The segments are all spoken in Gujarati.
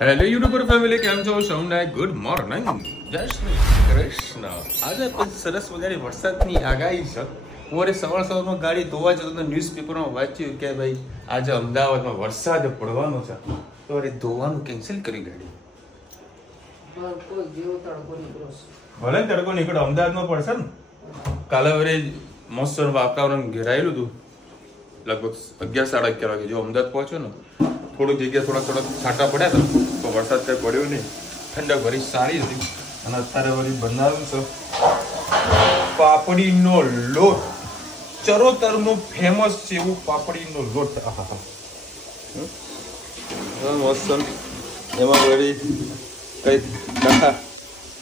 હેલો યુટ્યુબર ફેમિલી, કેમ છો? સૌને ગુડ મોર્નિંગ, જય શ્રી કૃષ્ણ. આજે સરસ મજાની વરસાદની આગાહી છે. હું સવારમાં ગાડી ધોવા જતો તો ન્યૂઝપેપરમાં વાંચ્યું કે ભાઈ આજે અમદાવાદમાં વરસાદ પડવાનો છે, તો અરે ધોવાનું કેન્સલ કરી ગાડી. ભલે તડકો નીકળો, અમદાવાદમાં પડશે ને. કાલે વરે મસ્ત વાતાવરણ ઘેરાયેલું હતું. લગભગ 11-11:30 વાગે જો અમદાવાદ પહોંચ્યો ને, થોડીક જગ્યાએ થોડા છાંટા પડ્યા હતા, તો વરસાદ કંઈ પડ્યો નહીં. ઠંડક ભરી સારી હતી. અને અત્યારે વળી બનાવ્યું છે પાપડીનો લોટ. ચરોતરનું ફેમસ છે એવું પાપડીનો લોટ. મસ્ત. એમાં વળી કઈ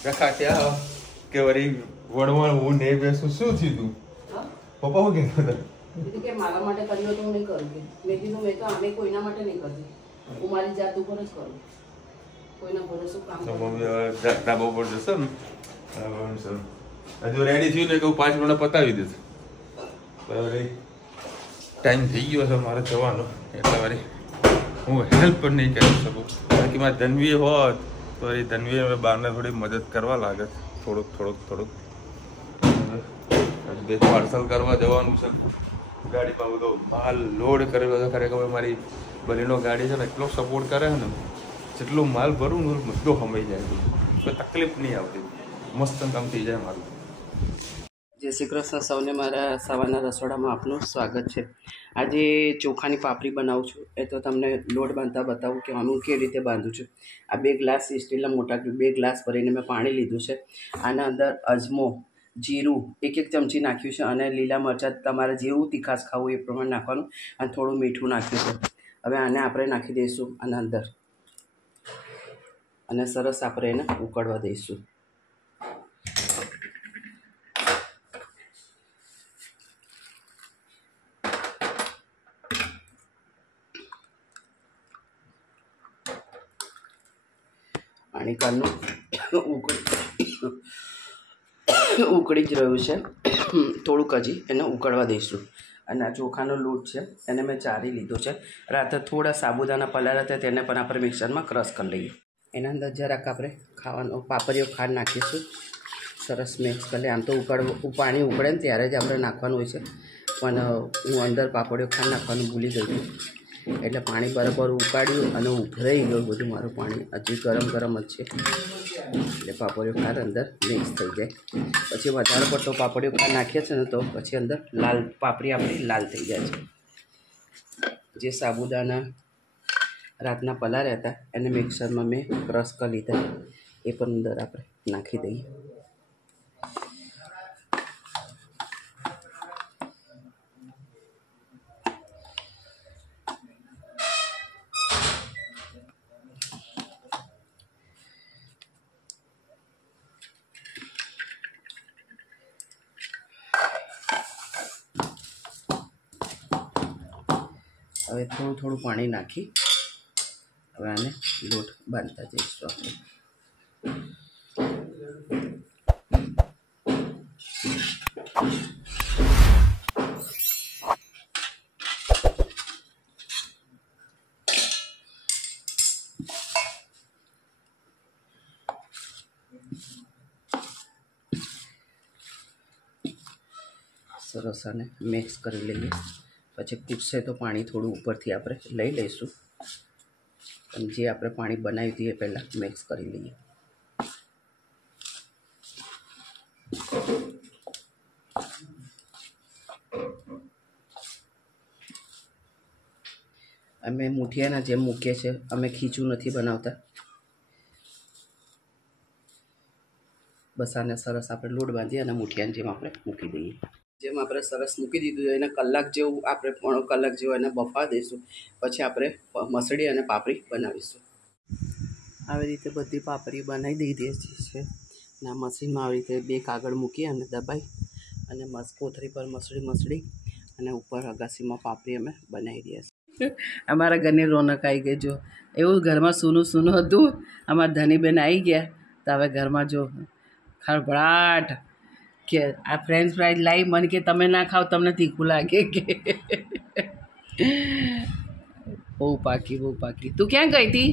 રખા ત્યાં કે વળી વણવણ હું નહીં બેસું. શું થયું તું પપ્પા? હું કહેતો હતા કે મારા માટે કર્યો તો હું નહીં કરું. મેં કીધું મેં તો આમે કોઈના માટે નહીં કરતી, હું મારી જાત ઉપર જ કરું. કોઈના ભરોસે કામ ડાબા ઉપર જશે ને. હજુ રેડી થયું ને કે હું 5 મિનિટ પતાવી દઈશ. બરાબર, ટાઈમ થઈ ગયો છે મારે જવાનો, એટલે વળી હું હેલ્પ પણ નહીં કરી શકું. બાકી મારે ધનવી હોત તો વળી ધનવી બહારને થોડી મદદ કરવા લાગે, થોડુંક. બે પાર્સલ કરવા જવાનું છે. ગાડીમાં બધો માલ લોડ કરેલો છે. ખરેખર મારી બલીનો ગાડી છે ને એટલો સપોર્ટ કરે છે ને, જેટલો માલ ભરું ને બધો હમાઈ જાય છે, કોઈ તકલીફ નહીં આવતી. મસ્ત કામ થઈ જાય મારું. જય શ્રી કૃષ્ણ સૌને. મારા સવારના રસોડામાં આપનું સ્વાગત છે. આજે ચોખાની પાપડી બનાવું છું. એ તો તમને લોટ બાંધતા બતાવું કે હું કેવી રીતે બાંધું છું. આ 2 ગ્લાસ સ્ટીલના મોટા 2 ગ્લાસ ભરીને મેં પાણી લીધું છે. આના અંદર અજમો, જીરું 1 ચમચી નાખ્યું છે, અને લીલા મરચાં તમારે જેવું તીખાશ ખાવું એ પ્રમાણે નાખવાનું, અને થોડું મીઠું નાખ્યું છે. હવે આને આપણે નાખી દઈશું આના અંદર, અને સરસ આપણે એને ઉકળવા દઈશું. પાણી કારનું ઉકળી જ રહ્યું છે. થોડુંક હજી એને ઉકળવા દઈશું. અને આ ચોખાનો લોટ છે એને મેં ચારી લીધો છે. રાત્રે થોડા સાબુદાણા પલાળ્યા હતા, તેને પણ આપણે મિક્સરમાં ક્રશ કરી લઈએ. એના અંદર જરાક આપણે ખાવાનો પાપડીઓ ખાંડ નાખીશું. સરસ મિક્સ કરી લઈએ. આમ તો પાણી ઉકળે ને ત્યારે જ આપણે નાખવાનું હોય છે, પણ હું અંદર પાપડીઓ ખાંડ નાખવાનું ભૂલી ગઈ હતી, એટલે પાણી બરાબર ઉકાળ્યું અને ઉભરાઈ ગયું બધું મારું પાણી. હજી ગરમ જ છે, એટલે પાપડીઓ ખાંડ અંદર મિક્સ થઈ જાય. પછી વધારે પડતો પાપડીઓ ખાંડ નાખીએ છીએ ને તો પછી અંદર લાલ પાપડી આપણી લાલ થઈ જાય છે. જે સાબુદાણા રાતના પલાળ્યા હતા એને મિક્સરમાં મેં ક્રશ કરી લીધા, એ પણ અંદર આપણે નાખી દઈએ. હવે થોડું પાણી નાખી હવે આને લોટ બાંધતા જઈશું આપણે. સરસ આને મિક્સ કરી લઈએ. પછી ખૂટશે તો પાણી થોડું ઉપરથી આપણે લઈ લઈશું, અને જે આપણે પાણી બનાવ્યું હતું એ પહેલાં મિક્સ કરી લઈએ. અમે મૂઠિયાના જેમ મૂકીએ છીએ, અમે ખીચું નથી બનાવતા. બસ આને સરસ આપણે લોટ બાંધીએ અને મૂઠિયાની જેમ આપણે મૂકી દઈએ. જેમ આપણે સરસ મૂકી દીધું એને કલાક જેવું આપણે 1.5 કલાક જેવું એને બફવા દઈશું. પછી આપણે મસળી અને પાપડી બનાવીશું. આવી રીતે બધી પાપડી બનાવી દીધી છે. અને આ મશીનમાં આવી રીતે 2 કાગળ મૂકી અને દબાઈ અને કોથળી પર મસળી અને ઉપર અગાસીમાં પાપડી અમે બનાવી દઈએ છીએ. અમારા ઘરની રોનક આવી ગઈ. જો એવું ઘરમાં સૂનું હતું, અમારા ધનીબેન આવી ગયા તો હવે ઘરમાં જો ખળભળાટ કે આ ફ્રેન્ચ ફ્રાઈઝ લાવી, મને કે તમે ના ખાઓ, તમને તીખું લાગે કે. બહુ પાકી. તું ક્યાં ગઈ હતી?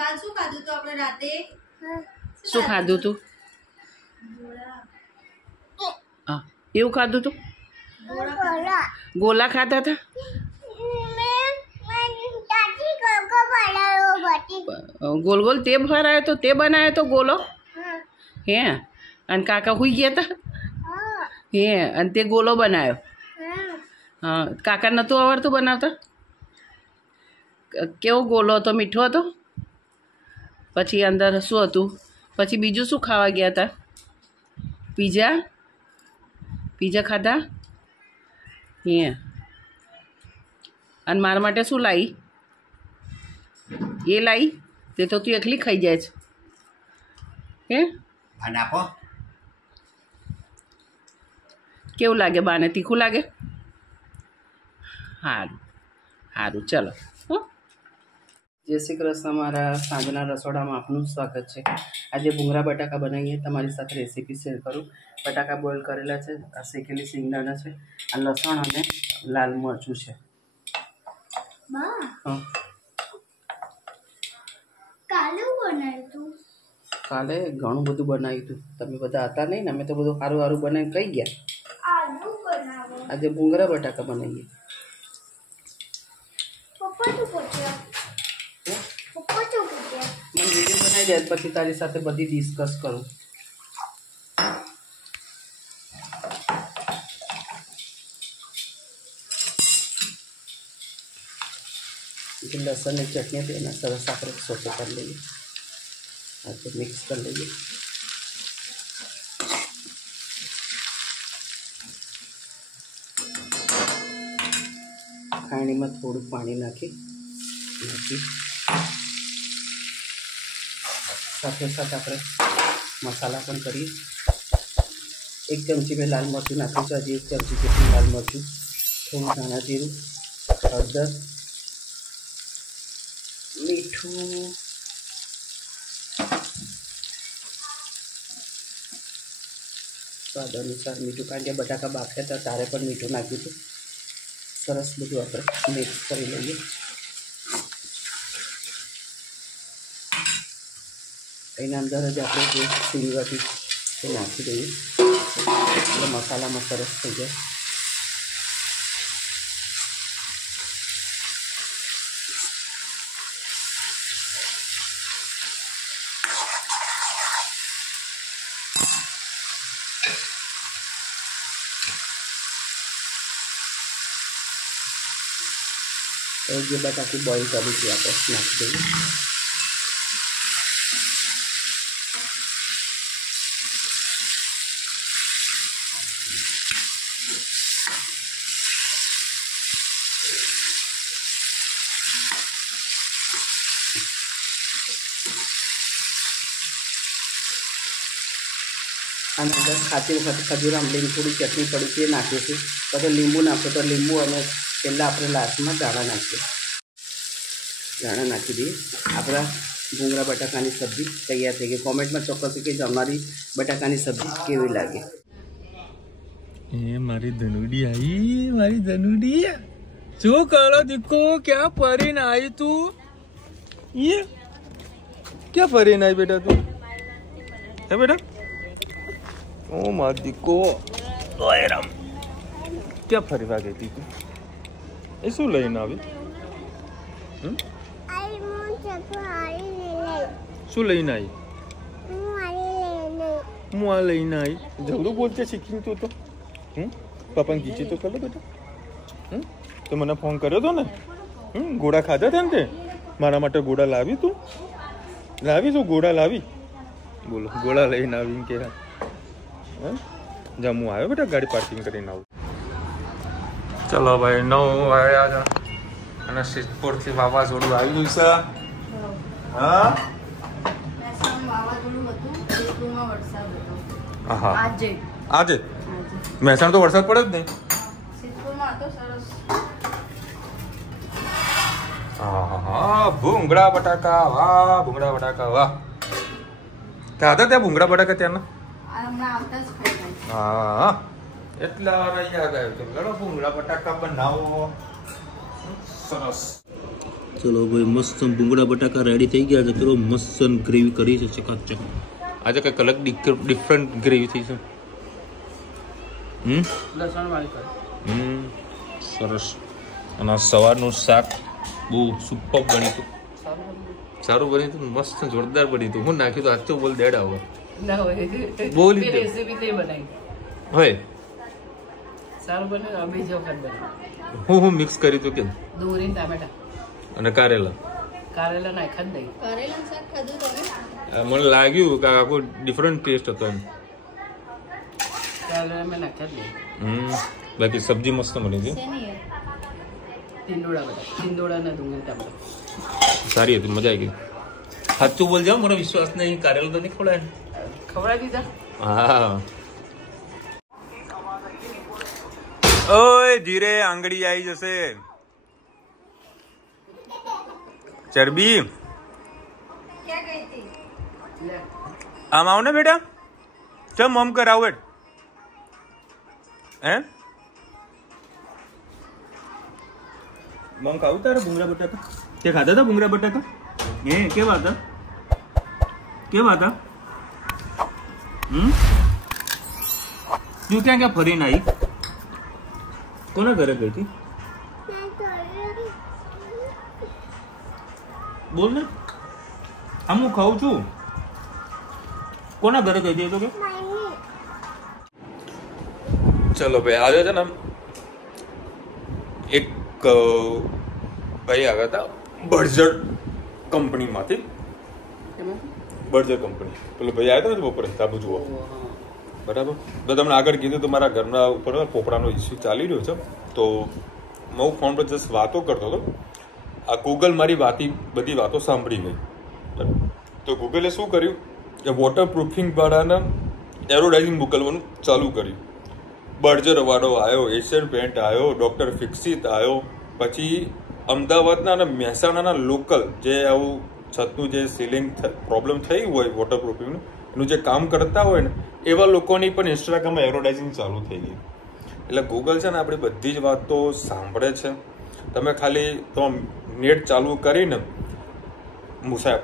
કાલ શું ખાધું તો આપણે રાતે શું ખાધું તું? હા, એવું ખાધું તું? ગોલા ખાધા હતા? गोल गोल ते भरायो तो ते बनायो तो गोलो हे अन काका हुई गया था हे अन ते गोलो बनायो हाँ काका नतु आवड़तुं बनावता केवो गोलो हतो मीठो हतो पछी अंदर शुं हतुं पछी बीजुं शुं खावा गया था पीजा पीजा खाधा हे अन मारा माटे शुं लाई ये लाई ते तो तू एकली खाई जाए हे आपो केवुं लागे बाने तीखું लागे हारू हारू चलो जय श्री कृष्ण मारा सांजना रसोडामां आपनुं स्वागत है। आज भूंगरा बटाका बनावीए तमारी साथे रेसिपी शेर करूँ। बटाका बॉइल करेला है, आ शेकेली सींगदाणा है, आ लसण अने लाल मरचुं है। हाँ काले घणुं बधुं बनाव्युं हतुं तमे बधा हता नहीं ने अमे तो बधुं हारुं हारुं बनावीने कही गया। आज भूंगरा बटाका बनावीए। मैं वीडियो बनाई दे पछी तारी साथे बधी डिस्कस करूँ। लसन की चटनी थी ना सरस आप सोते कर लीजिए, तो मिक्स कर लीजिए। खाणी में थोड़ू पानी नाखी साथ साथ आप मसाला पण करिए। 1 चमची में लाल मरचू नाखी तो हजी 1 चमची जेटલું लाल मरचू, थोड़ू धाणा जीरु, हळदर, मीठू, स्वाद अनुसार मीठू कारण के बटाका बाफ्या था तारे पर मीठू नाख्यु हतुं। सरस बधुं आपणे मिक्स करी लईए। एना अंदर ज आपणे जे सींग हती ते नाखी दईए એટલે મસાલામાં સરસ થઈ જાય। और ये बटाकी बॉइल करी थी आप नाखी दईए। અને અંદર ખાતી વખતે ખજૂર આંબલીની થોડી ચટણી પડી છે નાખીશું, પછી લીંબુ નાખો તો લીંબુ અને પહેલાં આપણે લાસ્ટમાં દાણા નાખીએ। દાણા નાખી દઈએ। આપણા ભૂંગળા બટાકાની સબ્જી તૈયાર થઈ ગઈ। કોમેન્ટમાં ચોક્કસ કહેજો અમારી બટાકાની સબ્જી કેવી લાગે। એ મારી ધનુડી આવી, મારી ધનુડી શું કરો દીકો? ક્યાં ફરીને આવી તું? ये क्या फरीने आई बेटा तू? है बेटा? ओ मादी को ओए राम क्या फरीवा गई थी तू? ए શું લઈને આવી? શું લઈને આવી? હું આ લઈને આવી। જબરું બોલતે શીખી તું તો પપ્પાને કીધી તો ખરો બેટા? તો મને ફોન કર્યો તો ને? ગોળા ખાધા હતા ને તે? મારા માટે ગોળા લાવી તું? લાવી તું ગોળા લાવી? બોલો ગોળા લઈને આવીને કે જા હું આવ્યો બેટા ગાડી પાર્કિંગ કરીને આવું। ચલો ભાઈ 9 વાગ્યા છે અને સિદ્ધપુરથી વાવાઝોડું આવી ગયું છે। હા હા આજે મહેસાણા તો વરસાદ પડે જ નહીં। હા ભૂંગળા બટાકા વાહ, ભૂંગળા બટાકા વાહ। ખાધા ત્યાં ભૂંગળા બટાકા ત્યાંના? હા એટલા યાદ આવ્યું કે ઘણો ભૂંગળા બટાકા બનાવો। સરસ ચલો ભાઈ, મસ્ત ભૂંગળા બટાકા રેડી થઈ ગયા છે. પેલો મસ્ત ગ્રેવી કરી છે ચકાચક. આજે કંઈક અલગ ડિફરન્ટ ગ્રેવી થઈ છે. સરસ. અને સવારનું શાક બહુ સુપર બન્યું હતું. સારું બન્યું હતું, મસ્ત જોરદાર બન્યું હતું. હું નાખ્યું તો આચો બોલ દેડ આવો બોલ રેસીપી બનાવી હોય સારું બને. બીજો વખત બને હું મિક્સ કર્યું હતું કે ડુંગળી ટામેટા અને કારેલા નાખ્યા જ નહીં. કારેલા શાક ખાધું તમે? મને લાગ્યું કે આખો ડિફરન્ટ ટેસ્ટ હતો એમ. કારેલા મેં નાખ્યા જ નહીં. બાકી સબ્જી મસ્ત બની હતી. ટીંડોળા ને ડુંગળી ટામેટા સારી હતી, મજા આવી ગઈ. સાચું બોલ જાઓ, મને વિશ્વાસ નહીં. કારેલા તો નહીં ખવડાવી દીધા. હા ઓય ધીરે, આંગળી આવી જશે. ચરબી આમ આવ ને બેટા. ચમ મમ કરાવ હે મમ ખાવું તારે ભૂંગળા બટાકા? તે ખાધા હતા ભૂંગળા બટાકા? કેવા હતા? કેવા હતા? તું ક્યાં ફરીને આવી? કોના ઘરે ગઈ હતી? બોલ ને. આમ હું ખાઉં છું. કોના ઘરે ગઈ હતી? તો કે ચલો ભાઈ, આજે છે ને એક ભાઈ આવ્યા હતા બર્જર કંપનીમાંથી. બર્જર કંપની પેલો ભાઈ આવ્યા હતા ને બપોરે તાબુ જુઓ, બરાબર. તો તમને આગળ કીધું તો મારા ઘરના ઉપર પોપડાનો ઇસ્યુ ચાલી રહ્યો છે. તો હું ફોન પર જસ્ટ વાતો કરતો હતો. આ ગૂગલ મારી બધી વાતો સાંભળી ગઈ. તો ગૂગલે શું કર્યું કે વોટર પ્રૂફિંગ વાળાના એડવર્ટાઇઝિંગ મોકલવાનું ચાલુ કર્યું. બર્જર વાળો આવ્યો, એશિયન પેન્ટ આવ્યો, ડૉક્ટર ફિક્સિત આવ્યો, પછી અમદાવાદના અને મહેસાણાના લોકલ જે આવું છતનું જે સીલિંગ પ્રોબ્લેમ થઈ હોય વોટર પ્રૂફિંગનું એનું જે કામ કરતા હોય ને એવા લોકોની પણ ઇન્સ્ટાગ્રામમાં એડવર્ટાઇઝિંગ ચાલુ થઈ ગઈ. એટલે ગૂગલ છે ને આપણી બધી જ વાતો સાંભળે છે. તમે ખાલી તો નેટ ચાલુ કરીને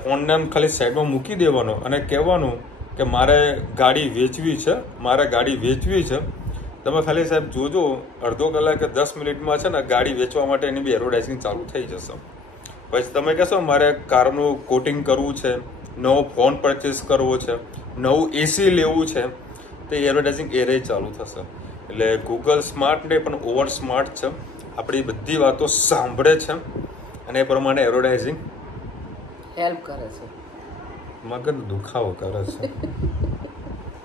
ફોનને ખાલી સાઈડમાં મૂકી દેવાનો અને કહેવાનું કે મારે ગાડી વેચવી છે. તમે ખાલી સાહેબ જોજો, અડધો કલાક કે 10 મિનિટમાં છે ને ગાડી વેચવા માટે એની બી એડવર્ટાઇઝિંગ ચાલુ થઈ જશે. પછી તમે કહેશો મારે કારનું કોટિંગ કરવું છે, નવો ફોન પરચેસ કરવો છે, નવું એસી લેવું છે, તો એ એડવર્ટાઇઝિંગ એ ચાલુ થશે. એટલે ગૂગલ સ્માર્ટ નહીં પણ ઓવર સ્માર્ટ છે. આપણી બધી વાતો સાંભળે છે અને એ પ્રમાણે એડવર્ટાઇઝિંગ હેલ્પ કરે છે, મગજ દુખાવો કરે છે.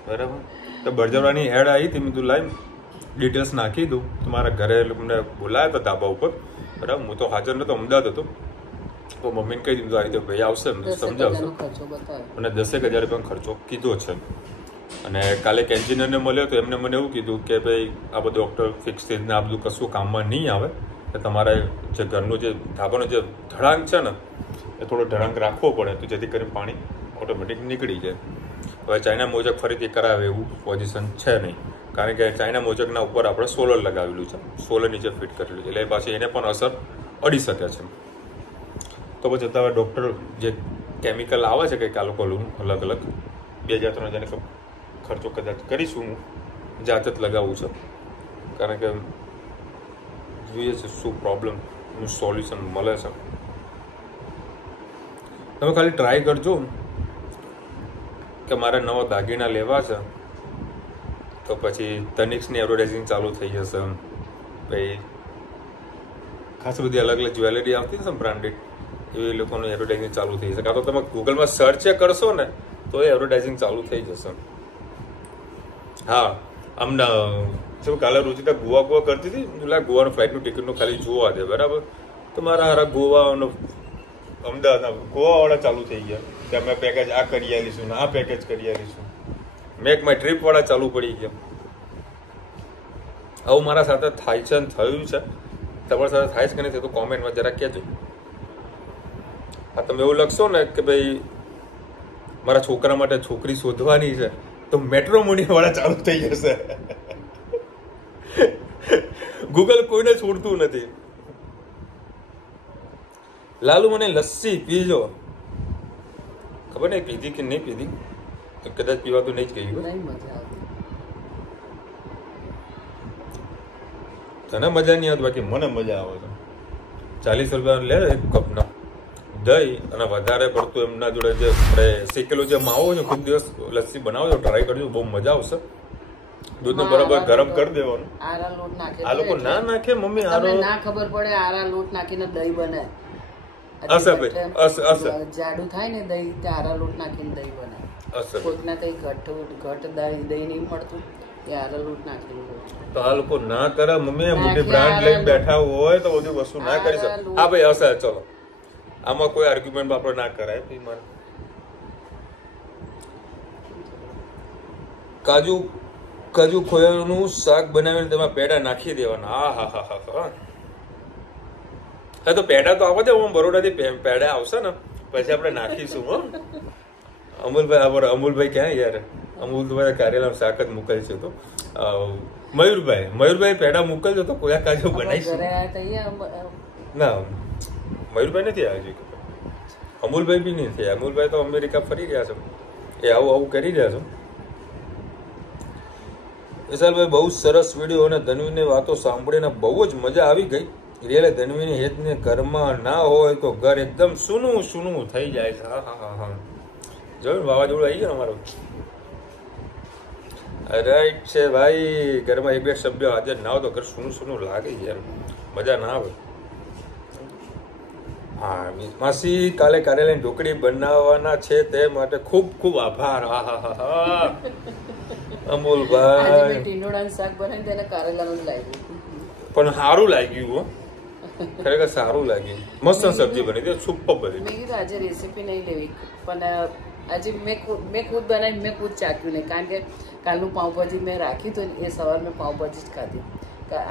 બરાબર. તો બર્જરવાની એડ આવી હતી, મેં તું લાઈવ ડિટેલ્સ નાખી દઉં. તો મારા ઘરે મને બોલાયા હતા ધાબા ઉપર, બરાબર. હું તો હાજર નતો, અમદાવાદ હતો. તો મમ્મીને કહી દીધું આ રીતે ભાઈ આવશે, સમજાવશે. અને 10,000 રૂપિયાનો ખર્ચો કીધો છે. અને કાલે એક એન્જિનિયરને મળ્યો તો એમને મને એવું કીધું કે ભાઈ આ બધું ડૉક્ટર ફિક્સ થઈને આ બધું કશું કામમાં નહીં આવે. કે તમારે જે ઘરનું જે ધાબાનો જે ઢળાંક છે ને એ થોડો ઢળાંક રાખવો પડે તો જેથી કરીને પાણી ઓટોમેટિક નીકળી જાય. હવે ચાઇના મોજક ફરીથી કરાવે એવું પોઝિશન છે નહીં, કારણ કે ચાઇના મોજકના ઉપર આપણે સોલર લગાવેલું છે, સોલર નીચે ફિટ કરેલું છે, એટલે પાછી એને પણ અસર પડી શકે છે. તો પછી હવે ડૉક્ટર જે કેમિકલ આવે છે કંઈક આ લોકો અલગ અલગ 2,000-3,000 ખર્ચો કદાચ કરીશું. હું જાતે જ લગાવું છે, કારણ કે જોઈએ છે શું પ્રોબ્લેમનું સોલ્યુશન મળે છે. તમે ખાલી ટ્રાય કરજો કે મારે નવા દાગીના લેવા છે તો પછી તનિક્સની એડવર્ટાઇઝિંગ ચાલુ થઈ જશે. ભાઈ ખાસ બધી અલગ અલગ જ્વેલરી આવતી છે બ્રાન્ડેડ, એવી લોકોનું એડવર્ટાઇઝિંગ ચાલુ થઈ જશે. કાં તો તમે ગૂગલમાં સર્ચ કરશો ને તો એ એડવર્ટાઇઝિંગ ચાલુ થઈ જશે. હા, અમને શું કાલે રુચિતા ગોવા કરતી હતી, ગોવાનું ફ્લાઇટનું ટિકિટનું ખાલી જોવા દે, બરાબર. તો મારા હારા ગોવાનો અમદાવાદના ગોવાવાળા ચાલુ થઈ ગયા કે અમે પેકેજ આ કરી આવીશું ને આ પેકેજ કરી આવીશું. મેક માય ટ્રીપ વાળા ચાલુ પડી ગયા. આવું મારા સાથે થાય છે, થયું છે. તમારી સાથે થાય છે કે નહીં થયું તો કોમેન્ટમાં જરા કહેજો. હા, તમે એવું લખશો ને કે ભાઈ મારા છોકરા માટે છોકરી શોધવાની છે તો મેટ્રોમોની વાળા ચાલુ થઈ જશે. ગૂગલ કોઈને છોડતું નથી. લાલુ મને લસ્સી પીજો. ખબર નહીં પીધી કે નહીં પીધી, કદાચ પીવાતું નહીં જ ગયું. તને મજા નહીં આવતી, બાકી મને મજા આવે છે. 40 રૂપિયા લે એક કપના દહીં અને વધારે પડતું એમના જોડે જે આપણે શેકેલો જે માવો છે, ખુદ દિવસ લસ્સી બનાવજો, ટ્રાય કરજો, બહુ મજા આવશે. દૂધને બરાબર ગરમ કરી દેવાનું. આરા લોટ નાખે, આ લોકો ના નાખે મમ્મી, તમને ના ખબર પડે. આરા લોટ નાખીને દહીં બને. જાડું થાય ને દહીં, તે આરા લોટ નાખીને દહીં બને. કોઈકના કઈ ઘટ દહીં નહીં મળતું, તે આરા લોટ નાખીને. તો આ લોકો ના કરે મમ્મી, મોટી બ્રાન્ડ લઈને બેઠા હોય તો બધી વસ્તુ ના કરી શકે. હા ભાઈ હશે, ચલો આમાં કોઈ આર્ગ્યુમેન્ટ આપણે ના કરાય. મારે કાજુ ખોયાનું શાક બનાવીને તેમાં પેડા નાખી દેવાના. હા હા હા હા હા તો પેડા તો આવવા દે, હું બરોડાથી પેડા આવશે ને પછી આપણે નાખીશું. હો અમૂલભાઈ ક્યાં યાર, અમૂલભાઈ કારેલા શાક જ મોકલ છે. તો મયુરભાઈ પેડા મોકલજો તો કોયા કાજુ બનાવીશું. ના મયુરભાઈ નથી આવ્યા છે, અમૂલભાઈ બી નહીં થયા. અમૂલભાઈ તો અમેરિકા ફરી ગયા છે, એ આવું કરી રહ્યા છો. વિશાલભાઈ બહુ સરસ વિડીયો અને ધનવીની વાતો સાંભળીને બહુ જ મજા આવી ગઈ. રિયલે ધનવીની હેતને ઘરમાં ના હોય તો ઘર એકદમ સૂનું થઈ જાય છે. હા હા હા હા જોયું વાવાઝોડું આવી ગયું અમારું. રાઈટ છે ભાઈ, ઘરમાં 1-2 સભ્યો હાજર ના હોય તો ઘર સૂનું લાગે યાર, મજા ના આવે. હા માસી, કાલે કારેલાની ઢોકળી બનાવવાના છે તે માટે ખૂબ ખૂબ આભાર. હા હા હા હા અમૂલભાઈ ટીંડોળાનું શાક બનાવીને તેને કારેલાનું જ લાગ્યું, પણ સારું લાગ્યું. હો ખરેખર સારું લાગ્યું, મસ્ત સબ્જી બની હતી, સુપર બની. મેં કીધું આજે રેસીપી નહીં લેવી, પણ આજે મેં ખુદ બનાવી, મેં ખુદ ચાખ્યું નહીં. કારણ કે કાલનું પાઉંભાજી મેં રાખ્યું હતું ને, એ સવાર મેં પાઉંભાજી જ ખાધી.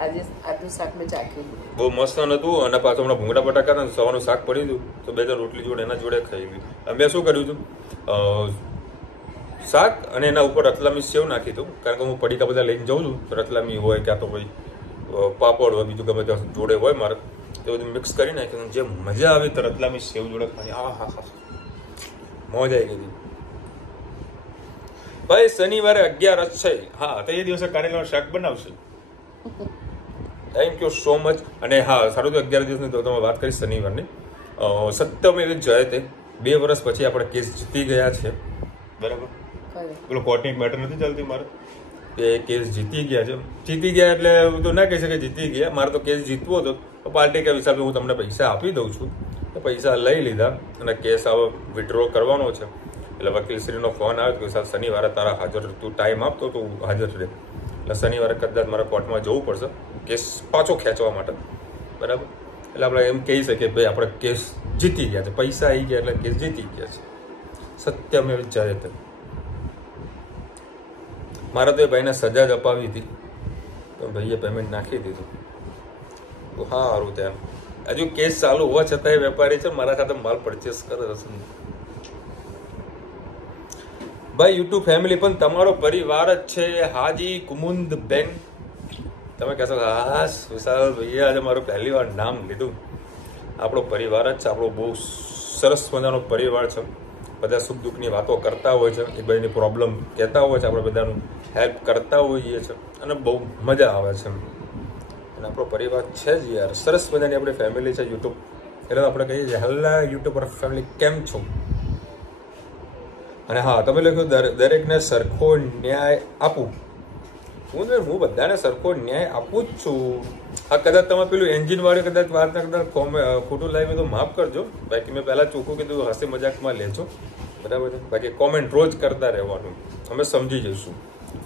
આજે આજનું શાક મેં ચાખ્યું બહુ મસ્ત નતું. અને પાછું હમણાં ભૂંગળા બટાકા ને સવારનું શાક પડી હતું તો 2-3 રોટલી જોડે એના જોડે ખાઈ લીધું. મેં શું કર્યું હતું, શાક અને એના ઉપર રતલામી સેવ નાખી હતું. કારણ કે હું પડીકા બધા લઈને જાઉં છું, તો રતલામી હોય ક્યાં તો ભાઈ પાપડ હોય, બીજું ગમે ત્યાં જોડે હોય મારે, તો બધું મિક્સ કરી નાખ્યું. જે મજા આવી તો રતલામી સેવ જોડે ખાની, હા હા હા મોજ આવી ગઈ ભાઈ. શનિવારે 11 છે, હા તો એ દિવસે કારેલાનું શાક બનાવશે. Thank you so much. અને હા સારું તો 11 દિવસની તો તમે વાત કરી શનિવારની. સત્યમેવ જયતે, 2 વર્ષ પછી આપણે કેસ જીતી ગયા છે, બરાબર. પેલો કોર્ટની મેટર નથી ચાલતી મારે, એ કેસ જીતી ગયા છે. જીતી ગયા એટલે હું તો ના કહી શકે જીતી ગયા, મારે તો કેસ જીતવો હતો. તો પાર્ટી કે હિસાબે હું તમને પૈસા આપી દઉં છું, તો પૈસા લઈ લીધા અને કેસ હવે વિડ્રો કરવાનો છે. એટલે વકીલશ્રીનો ફોન આવ્યો કે સાહેબ શનિવારે તારા હાજર, તું ટાઈમ આપતો તો હાજર રહે. એટલે શનિવારે કદાચ મારે કોર્ટમાં જવું પડશે કેસ પાછો ખેંચવા માટે, બરાબર. એટલે આપણે એમ કહી શકીએ ભાઈ આપણે કેસ જીતી ગયા છે, પૈસા આવી ગયા એટલે કેસ જીતી ગયા છે. સત્યમેવ જયતે. મારે તો એ ભાઈને સજા જ અપાવી હતી, તો ભાઈએ પેમેન્ટ નાખી દીધું. તો સારું ત્યાં હજુ કેસ ચાલુ હોવા છતાં એ વેપારી છે મારા સાથે માલ પરચેસ કરે છે. ભાઈ યુટ્યુબ ફેમિલી પણ તમારો પરિવાર જ છે. હાજી કુમુંદ બેન, તમે કહેશો હા વિશાલ ભાઈએ આજે મારું પહેલી વાર નામ લીધું. આપણો પરિવાર જ છે, આપણો બહુ સરસ મજાનો પરિવાર છે. બધા સુખ દુઃખની વાતો કરતા હોય છે, એકબીજાની પ્રોબ્લેમ કહેતા હોય છે, આપણે બધાનું હેલ્પ કરતા હોઈએ છીએ અને બહુ મજા આવે છે. અને આપણો પરિવાર છે જ યાર, સરસ મજાની આપણી ફેમિલી છે યુટ્યુબ. એટલે આપણે કહીએ છીએ હેલા યુટ્યુબર ફેમિલી કેમ છો. અને હા તમે લખ્યું દરેકને સરખો ન્યાય આપું. હું બધાને સરખો ન્યાય આપું જ છું. હા કદાચ તમે પેલું એન્જિન વાળું કદાચ વાર્તા કદાચ ખોટું લાવ્યું તો માફ કરજો. બાકી મેં પહેલાં ચોખ્ખું કીધું, હસી મજાકમાં લેજો, બરાબર છે. બાકી કોમેન્ટ રોજ કરતા રહેવાનું, અમે સમજી જઈશું.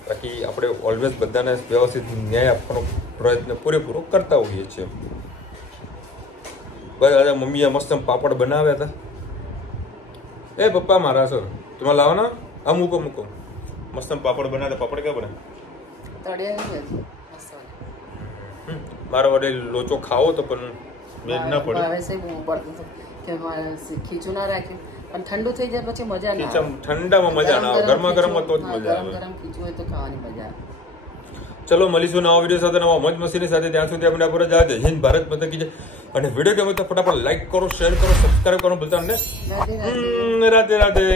બાકી આપણે ઓલવેઝ બધાને વ્યવસ્થિત ન્યાય આપવાનો પ્રયત્ન પૂરેપૂરો કરતા હોઈએ છીએ. બસ આજે મમ્મીએ મસ્ત પાપડ બનાવ્યા હતા. એ પપ્પા મારા સર તમે લાવવાના, આ મૂકો મસ્ત પાપડ બનાવ્યા. પાપડ ક્યાં બને? મારો વડે લોચો ખાવો તો પણ મેં ના પડે. ખીચું ના રાખ્યું પણ ઠંડુ થઈ જાય પછી મજા ના આવે. ઠંડામાં મજા ના આવે, ગરમા ગરમમાં તો જ મજા આવે. ગરમ ખીચું હોય તો ખાવાની મજા આવે. ચલો મળીશું નવા વિડીયો સાથે, નવા મોજ મસ્તીની સાથે. ત્યાં સુધી આપણે આપણે જય હિન્દ, ભારત માતા કી જય. અને વિડીયો ગમે તો ફટાફટ લાઈક કરો, શેર કરો, સબસ્ક્રાઇબ કરો ભૂલતા નહીં. રાધે રાધે.